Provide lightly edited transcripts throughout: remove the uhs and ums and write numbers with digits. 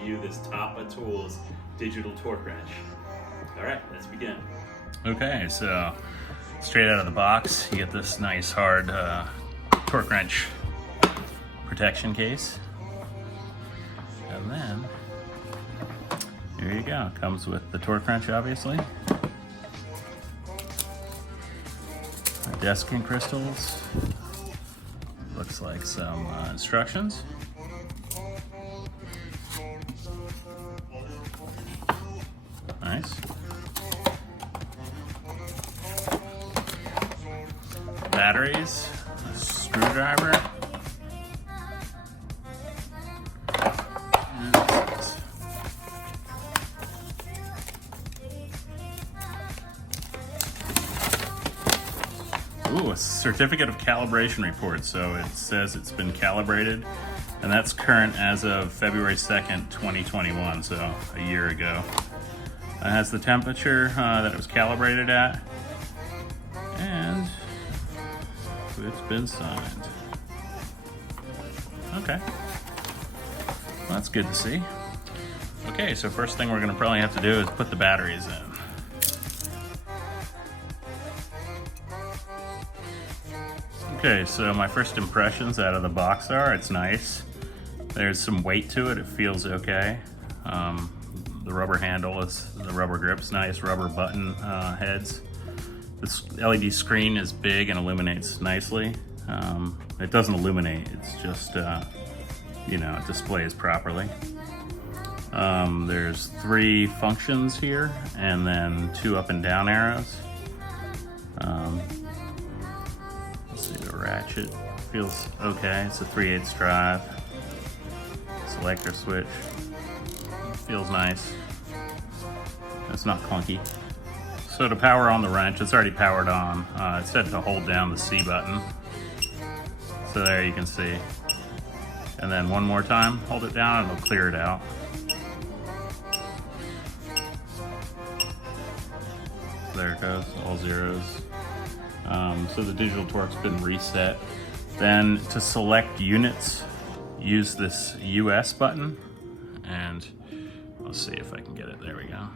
review this Tapha Tools digital torque wrench. All right, let's begin. Okay, so straight out of the box, you get this nice hard torque wrench protection case. And then, here you go. Comes with the torque wrench, obviously. Desking crystals. Looks like some instructions. Nice. Batteries, a screwdriver. Ooh, a certificate of calibration report. So it says it's been calibrated, and that's current as of February 2nd, 2021, so a year ago. It has the temperature that it was calibrated at, and it's been signed. Okay, well, that's good to see. Okay, so first thing we're gonna probably have to do is put the batteries in. Okay, so my first impressions out of the box are, it's nice. There's some weight to it, it feels okay. The rubber handle the rubber grip's nice, rubber button heads. This LED screen is big and illuminates nicely. It doesn't illuminate, it's just, you know, it displays properly. There's 3 functions here, and then 2 up and down arrows. Let's see, the ratchet feels okay. It's a 3/8 drive. Selector switch. Feels nice. It's not clunky. So to power on the wrench, it's already powered on. It's set to hold down the C button. So there you can see. And then one more time, hold it down and it'll clear it out. There it goes, all zeros. So the digital torque's been reset. Then to select units, use this US button, and I'll see if I can get it. There we go.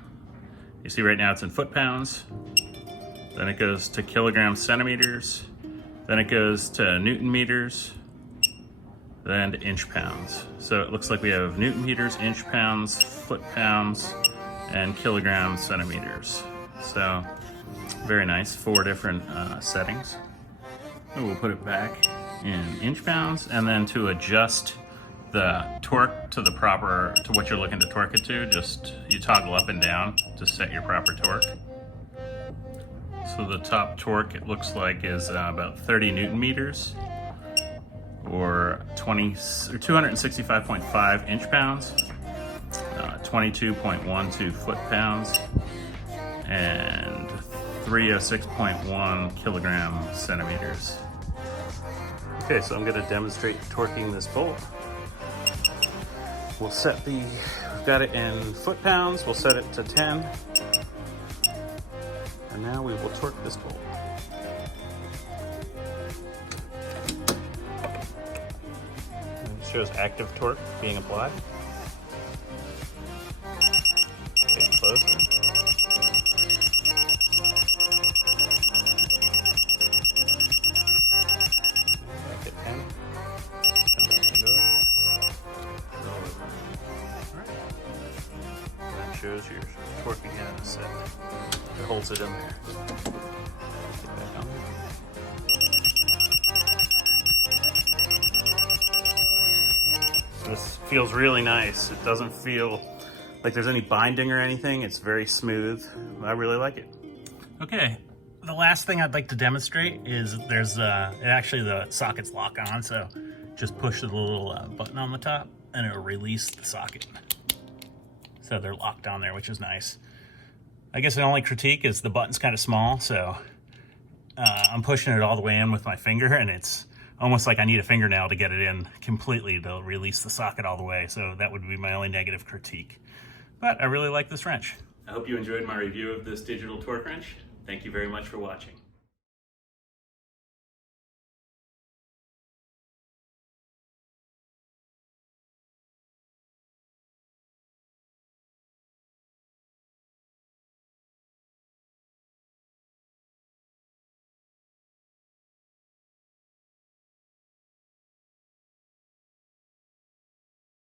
You see right now it's in foot-pounds, then it goes to kilograms, centimeters, then it goes to Newton meters, then to inch pounds. So it looks like we have Newton meters, inch pounds, foot pounds, and kilograms, centimeters. So very nice, 4 different settings. And we'll put it back in inch pounds, and then to adjust the torque to what you're looking to torque it to, just you toggle up and down to set your proper torque. So the top torque, it looks like, is about 30 Newton meters, or 265.5 inch pounds, 22.12 foot pounds, and 306.1 kilogram centimeters. Okay, so I'm going to demonstrate torquing this bolt. We'll set we've got it in foot pounds, we'll set it to 10. And now we will torque this bolt. It shows active torque being applied. Get closer. Make it 10. And back into it. That shows your torque again is set. It holds it in there. Get back on there. This feels really nice. It doesn't feel like there's any binding or anything. It's very smooth. I really like it. Okay, the last thing I'd like to demonstrate is there's actually the sockets lock on, so just push the little button on the top and it'll release the socket. So they're locked on there, which is nice. I guess the only critique is the button's kind of small, so I'm pushing it all the way in with my finger, and it's almost like I need a fingernail to get it in completely to release the socket all the way. So that would be my only negative critique. But I really like this wrench. I hope you enjoyed my review of this digital torque wrench. Thank you very much for watching.